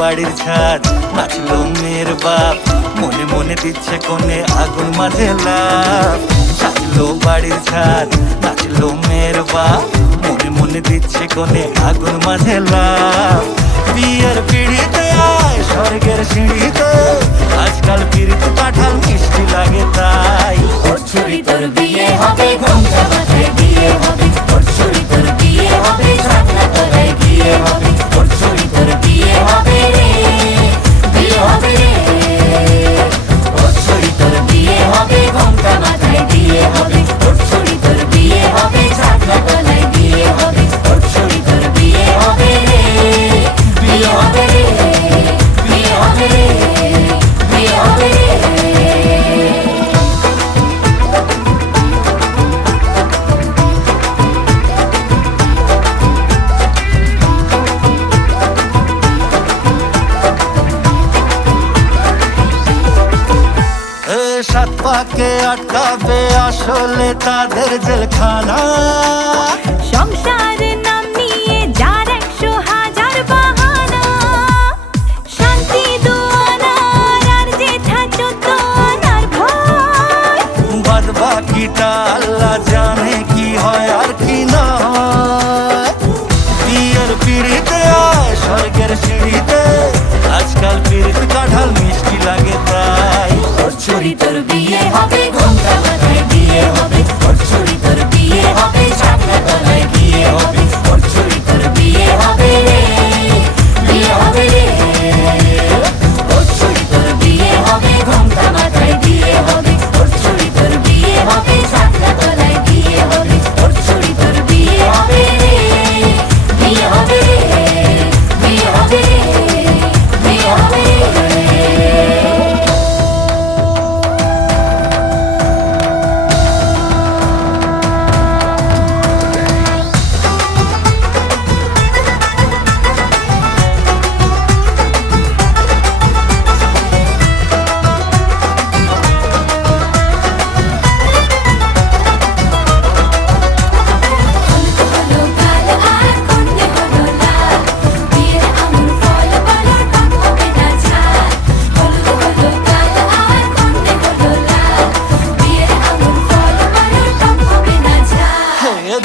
বাড়ির ছাদ, নাচলো মেয়ের বাপ, মনে মনে দিচ্ছে কোণে আগুন মাঝে লাভ। সাজলো বাড়ির ছাদ, নাচলো মেয়ের বাপ, মনে মনে দিচ্ছে কোণে আগুন মাঝে লাভ। বিয়ের পিড়িতে আয় স্বর্গের সিঁড়িতে, আজকাল পিড়িতে কাঁঠাল মিষ্টি লাগে তাই। ওর ছুরি তোর বিয়ে হবে, ঘোমটা মাথায় দিয়ে হবে। ওর ছুরি তোর বিয়ে হবে, ছাগলা তলায় গিয়ে হবে। ওর ছুরি তোর বিয়ে হবে রে, বিয়ে হবে রে। ওর ছুরি তোর বিয়ে হবে, ঘোমটা মাথায় দিয়ে হবে। ওর ছুরি তোর বিয়ে হবে, ছাগলা তলায় গিয়ে হবে। ওর ছুরি তোর বিয়ে হবে রে, বিয়ে হবে রে, বিয়ে হবে রে, বিয়ে হবে রে। সাত পাকে আটকাবে আসলে তাদের জেলখানা। সংসারের নাম নিয়ে যার 100,000 বাহানা, শান্তি দুয়ানার আর জেঠা 14 আনার ভয়। বাদ বাকিটা আল্লাহ জানে কি হয় আর কি না হয়। বিয়ের পিড়িতে আয় স্বর্গের সিঁড়িতে, আজকাল পিড়িতে কাঁঠাল মিষ্টি লাগে তাই। ওর ছুরি তোর বিয়ে হবে, ঘোমটা মাথায় দিয়ে হবে। ওর ছুরি তোর বিয়ে হবে, ছাগলা তলায় গিয়ে হবে। ওর ছুরি তোর বিয়ে হবে রে, বিয়ে হবে রে। ওর ছুরি তোর বিয়ে হবে, ঘোমটা মাথায় দিয়ে হবে। ওর ছুরি তোর বিয়ে হবে, ছাগলা তলায় গিয়ে হবে। ওর ছুরি তোর বিয়ে হবে রে, বিয়ে হবে রে, বিয়ে হবে রে, বিয়ে হবে রে।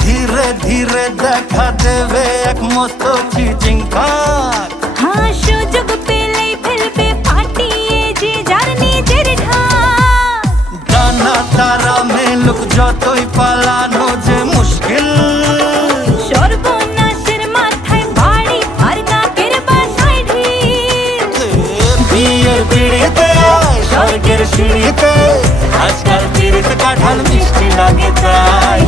ধীরে ধীরে দেখা দেবে এক মস্ত চিচিং খাক। হ্যাঁ, সুযোগ পেলেই ফেলবে ফাটিয়ে যে যার নিজের ঢাক। ডানা তারা মেলুক যতই পালানো যে মুশকিল। সর্বনাশের মাথায় বাড়ি আর নাকের বাসায় ঢিল। বিয়ের পিড়িতে আয় স্বর্গের সিঁড়িতে, আজকাল পিড়িতে কাঁঠাল মিষ্টি লাগে তাই।